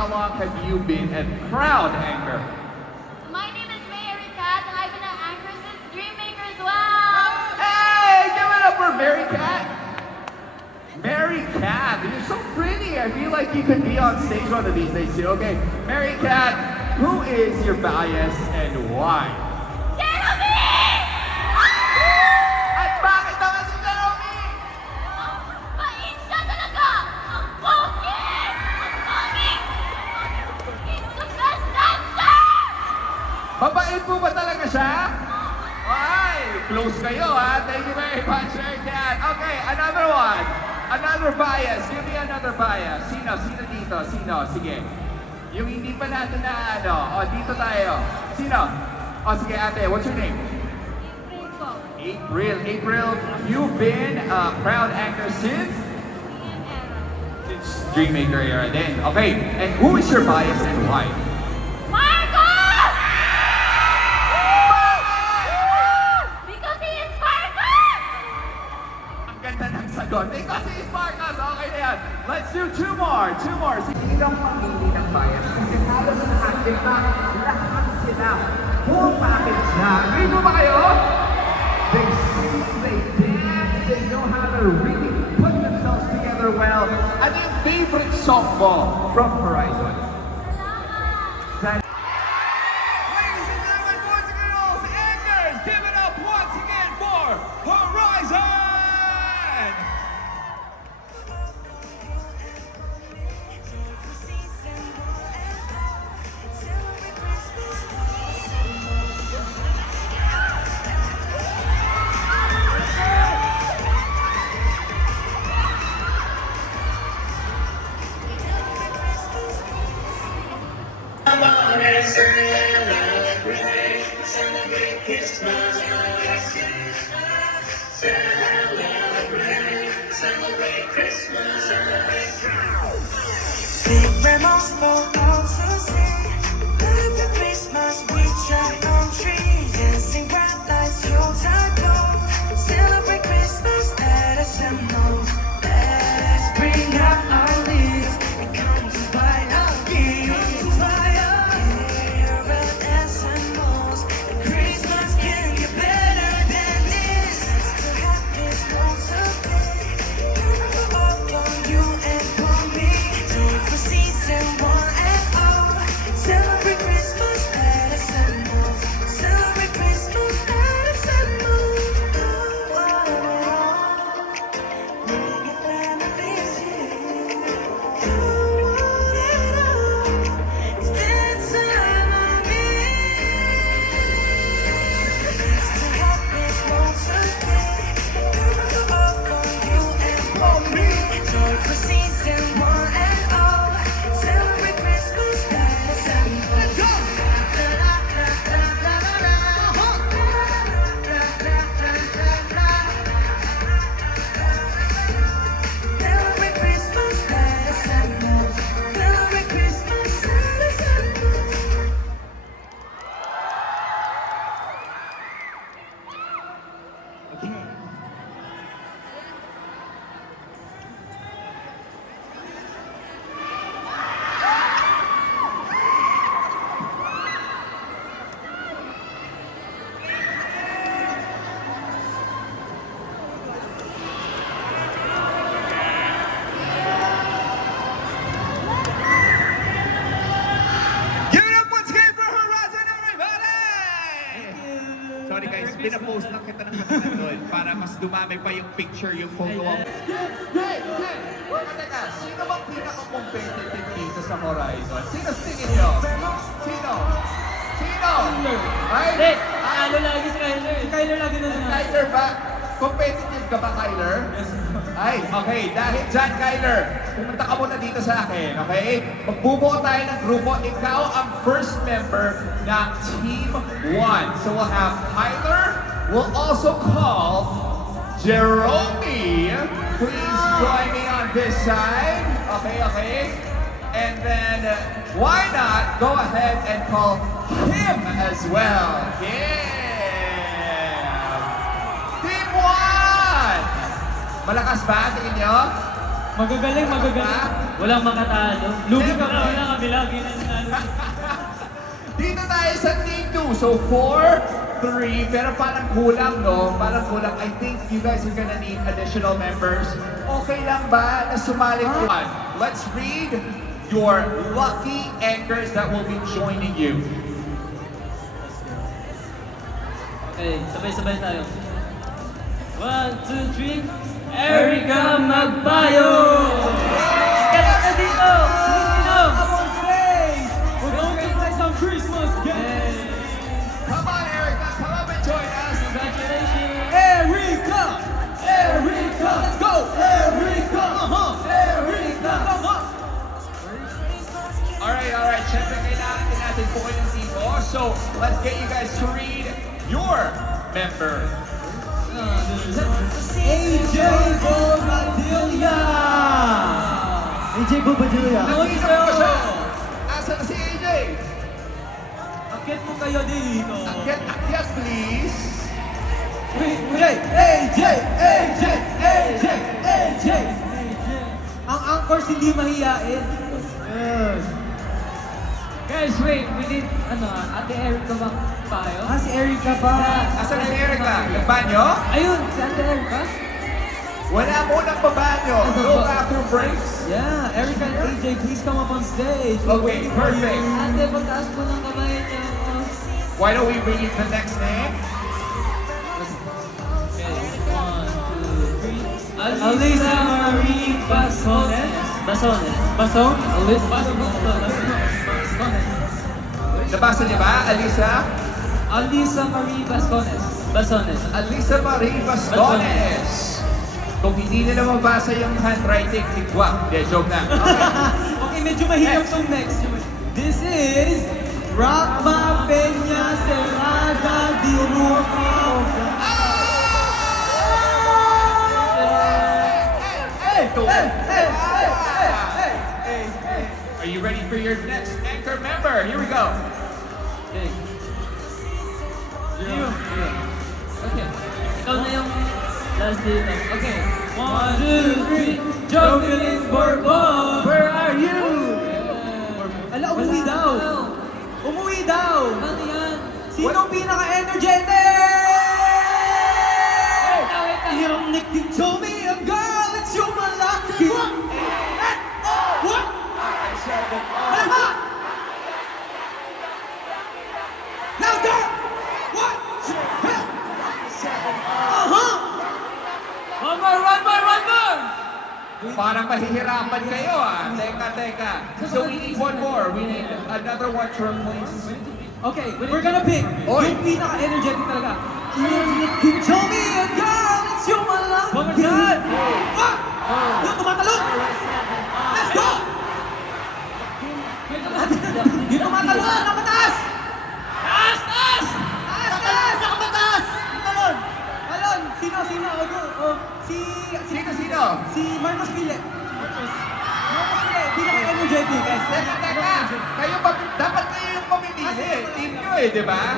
how long have you been a crowd anchor? My name is Mary Kat, and I've been an anchor since Dreammaker as well. Hey, give it up for Mary Kat. Mary Kat, you're so pretty. I feel like you could be on stage one of these days too. Okay, Mary Kat, who is your bias and why? Jeremy! At bakit naman si Jeremy? Bait siya talaga! Ang pogi! Ang pogi! He's the best dancer! Mabait po ba talaga siya? Ay, close kayo ha. Thank you very much, Mary Kat. Okay, another one. Another bias. Give me another bias. Sino? Sino dito? Sino? Sige. Yung hindi pa natin na ano. O, dito tayo. Sino? O, sige ate. What's your name? April po. April. April, you've been a crowd anchor since? Ian Era. Since Dreammaker era din. Okay, and who is your bias and why? Marcos! Because he is Marcos! Ang ganda ng sagot. Because he's Marcos. Okay na yan. Let's do two more. Two more. Hindi lang pamili ng bias kasi halos lahat, in fact, lahat sila. Full package na. Agree mo ba kayo? They sing, they dance, they know how to really put themselves together well. Ano yung favorite song mo from Horizon? Salamat! Ladies and gentlemen, boys and girls, anchors, give it up once again for Horizon! Celebrate Christmas, celebrate Christmas, Big memos for all to see. Happy Christmas, we shine on trees. Dancing bright lights, Yuletide glow. Celebrate Christmas, let us know. Let's bring out our leaves and come to buy our gifts. SMOs. Christmas can get better than this. To have this once a day. All for you and for me. Joy for season 1 and all. Celebrate Christmas at SMOs. Celebrate Christmas at SMOs. Bring your families here. Come on and on. It's that time of year. To have this once a day. All for you and for me. Joy for season 1 and all. Celebrate Christmas at SMOs. Celebrate Christmas at SMOs. Celebrate Christmas at SMOs. Give it up once again for Horizon, everybody! Sorry guys, pinapost lang kita ng katanan doon para mas dumami pa yung picture, yung photo mo. Hey! Teka, sino bang pinaka-competitive dito sa Horizon? Sino tingin nyo? Sino? Sino? Ay! Hindi, ano lagi si Kyler. Si Kyler lagi na lang. Kyler ba? Competitive ka ba, Kyler? Ay, okay. Dahil dyan, Kyler, pumunta ka muna dito sa akin, okay? Magbubuo tayo ng grupo. Ikaw ang first member ng Team 1. So we'll have Kyler. We'll also call Jerome. Please join me on this side. Okay. And then, why not go ahead and call him as well? Yeah! Team 1! Malakas ba? Tingin nyo? Magagaling, magagaling. Ha? Walang makatalo. Lugi ka na, wala kami lagi na nanalo. Dito tayo sa team 2. So 4, 3, pero parang kulang, no? Parang kulang. I think you guys are gonna need additional members. Okay lang ba na sumali ko? Let's read your lucky anchors that will be joining you. Okay, sabay-sabay tayo. 1, 2, 3. Erica Magbayo! Kaya na dito! Sino? We're going to play some Christmas games! Come on, Erica. Come up and join us. Congratulations! Erica! Erica! Let's go! Erica! Erica! Come on! Alright. Siyempre, kailangan din natin po kayo ng timo. So, let's get you guys to read your member. AJ Bobadilla! AJ Bobadilla! Nakita mo siya! Asa na si AJ? Akit mo kayo dito! Akyat, please. AJ! Ang anchors hindi mahiyain. Guys, wait. We need, Ate Erica ba tayo? Si Erica ba? Asa na si Erica? Nagbanyo? Ayun, si Ate Erica? Wala mo nang babanyo. No bathroom breaks. Yeah, Erica and AJ, please come up on stage. Okay, perfect. Ate, pagtaas po ng kamay niyo. Why don't we read the next name? Okay, 1, 2, 3. Alisa Marie Basones. Bason? Nabasa niya ba, Alisa? Alisa Marie Basones. Alisa Marie Bastones. Kung hindi nila mabasa yung handwriting, tigwak. Hindi, joke na. Okay. Okay, medyo mahirap tong next. This is Rafa Peña Serrada de Rufo. Are you ready for your next anchor member? Here we go. Okay. Okay. Ikaw na yung last dito. Okay. 1, 2, 3. Jocelyn Bourbon! Where are you? Ala, umuwi daw. Umuwi daw. Ano yan? Sino ang pinaka-energetic? Yung Nick, you told me a girl, it's your lucky. What? Alamak! Louder! What? One more! Parang mahihirapan kayo ah. Teka. So we need one more. We need another one to replace. Okay, we're gonna pick Oy. yung pinaka-energetic talaga. You told me a girl, it's your lucky. Oh my God! What? Yung tumatalon! Let's go! Yung tumatalon! Ang mataas! Taas! Nakapataas! Talon! Sino? Sino? Si Marcos Pile. Pinaka-energetic, guys. Teka. Dapat kayo yung pamimili. Team nyo eh, di ba?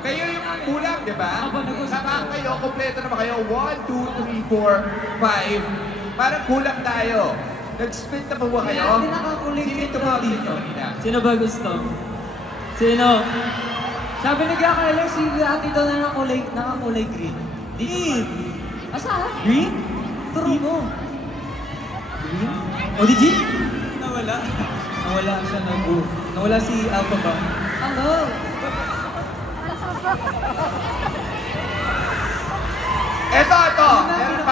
Kayo yung kulang, di ba? Sama kayo, kompleto naman kayo. 1, 2, 3, 4, 5. Parang kulang tayo. Nag-split na ba ba kayo? Sino yung tumawag dito? Sino ba gusto? Sino? Sabi ni Kaya si ate daw na nakakulay green. Green! Asa? Green? Turo mo. Green? ODG? Nawala siya ng booth. Nawala si Alpha ba? Hello! Ito. Meron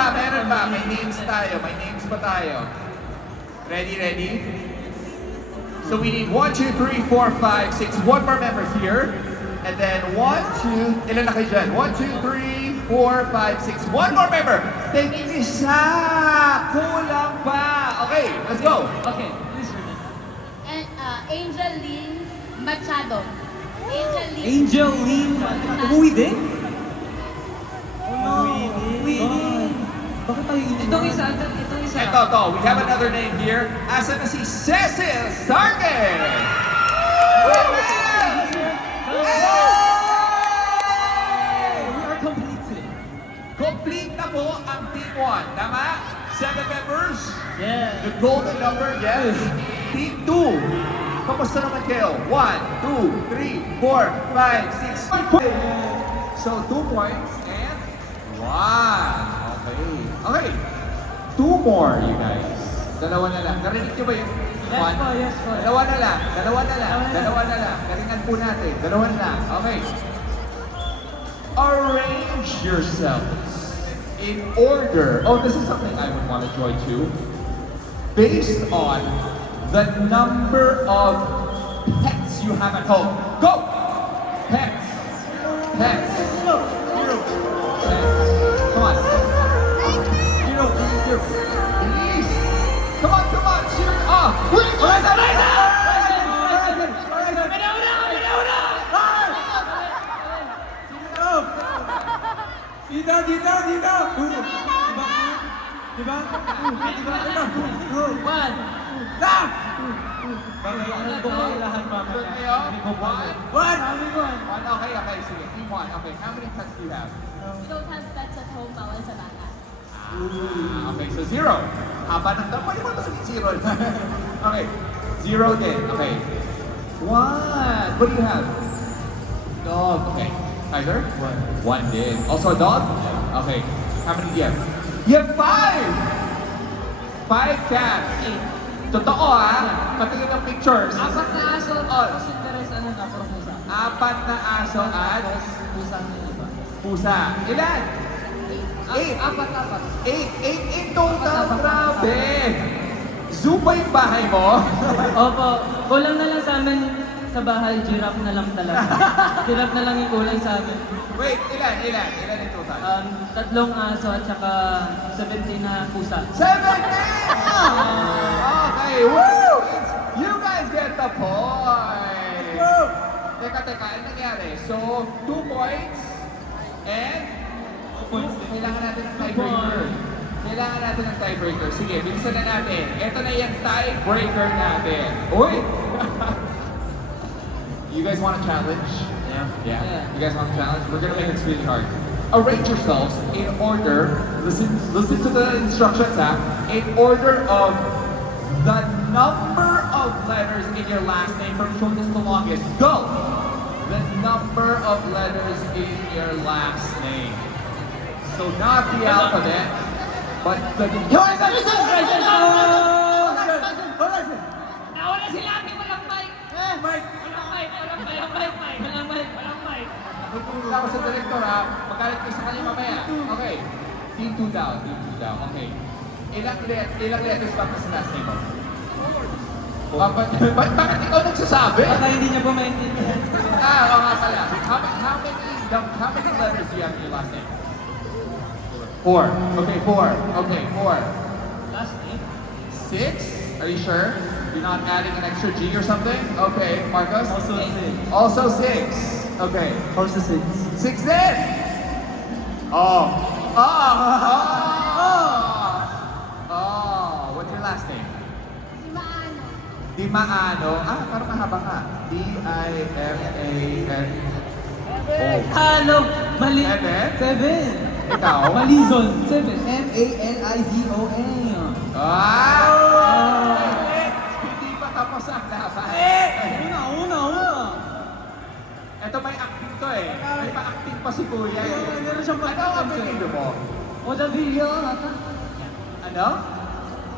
pa. May names pa tayo. Ready? So we need 1, 2, 3, 4, 5, 6. One more member here. And then 1, 2, ilan na kayo dyan? 1, 2, 3, 4, 5, 6. One more member. Tingin isa. Kulang pa. Okay, let's go. Okay, please read it. And, Angel Lynn Machado. Angel Lynn. Umuwi din? Umuwi din. Bakit tayo inuwi? Itong isa. Ito. We have another name here. Asa na si Cecil Sarkin. We are complete. Complete na po ang Team 1. Tama? 7 members. Yeah. The golden number, yes. Team 2. Kamusta naman kayo? 1, 2, 3, 4, 5, 6. So 2 points and 1. Okay. Okay. 2 more, you guys. Dalawa na lang. Narinig niyo ba yung Yes one? po, yes po. Dalawa na lang. Dalawa na lang. Dalawa na lang. Galingan po natin. Dalawa na lang. Okay. Arrange yourselves in order. Oh, this is something I would want to join too. Based on the number of pets you have at home. Go! Pets. Pets. Pets. Come on. Please. Come on, come on. Cheer up. Wait, right now, right now. Dito! Diba? One! Stop! Lahat Good kayo? One! One, okay, okay. Sige, team 1. Okay, how many pets do you have? We don't have pets at home, bawal sa bata. Okay, so 0. Haba ng tanong. Pwede mo ito sabihin 0. Okay, 0 din. Okay. 1. What do you have? Dog. Okay. Tyler? 1 din. Also a dog? Okay. How many do you have? You have 5! 5 cats. Totoo Patingin ng pictures. Apat na aso. Oh. Tapos interes, ano na, puro pusa. 4 na aso at Pusa na iba. pusa. Ilan? 8. Apat. 8 in total. Grabe! Zoo ba yung bahay mo? Opo, kulang na lang sa amin sa bahay, giraffe na lang talaga. Giraffe na lang yung kulang sa amin. Wait, ilan in total? 3 aso at saka 17 na pusa. 17! Okay, woo! You guys get the point! Teka, ano nangyari? So, 2 points and kailangan natin ng tiebreaker. Kailangan natin ng tiebreaker. Sige, bilisan na natin. Ito na yung tiebreaker natin. Uy! You guys want a challenge? Yeah. You guys want a challenge? We're gonna make it really hard. Arrange yourselves in order. Listen to the instructions, in order of the number of letters in your last name from shortest to longest. Go! The number of letters in your last name. So not the alphabet, but the... Nauna sila ating walang mic! Mike! Walang mic! Nagpunta ako sa director magalit kayo sa kanya mamaya. Okay. Team 2 down. Okay. Ilang letters ba sa last name mo? Bakit ikaw nagsasabi? Baka hindi niya po maintindihan. Oo nga pala. How many letters do you have in your last name? 4. Okay, 4. Okay, 4. Last name? 6? Are you sure? You're not adding an extra G or something? Okay, Marcos? Also 6. Also 6. Okay. Also 6. 6 din! Oh. What's your last name? Maano? Dimaano. Parang mahaba ka. D-I-M-A-N-O. Ano? Mali. 7? 7. Ikaw? Malizon. 7. M-A-L-I-Z-O-N. Hindi pa tapos ang laban. Una. Ito may acting to eh. May pa-acting pa si Kuya eh. Meron siyang Ano ang apelido mo? Odavilla. Ano?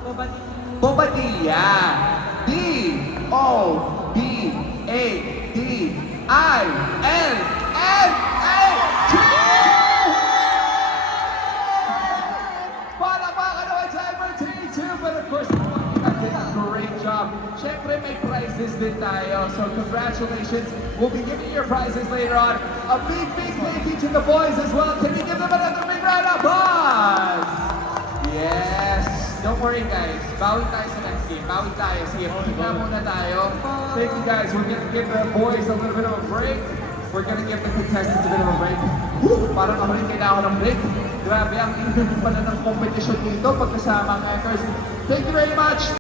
Bobadilla. Bobadilla. B-O-B-A-D-I-L-L-A. Palakpakan naman sa MRT2. But of course, you guys did a great job. Siyempre, may prizes din tayo. So congratulations. We'll be giving you your prizes later on. A big thank you to the boys as well. Can you give them another big round of applause? Yes. Don't worry guys. Bawi tayo sa next game. Bawi tayo. Sige, pagkita muna tayo. Thank you guys. We're gonna give the boys a little bit of a break. We're gonna give the contestants a bit of a break. Parang ako rin kailangan ng break. Grabe, ang init pala ng competition dito pagkasama ang anchors. Thank you very much.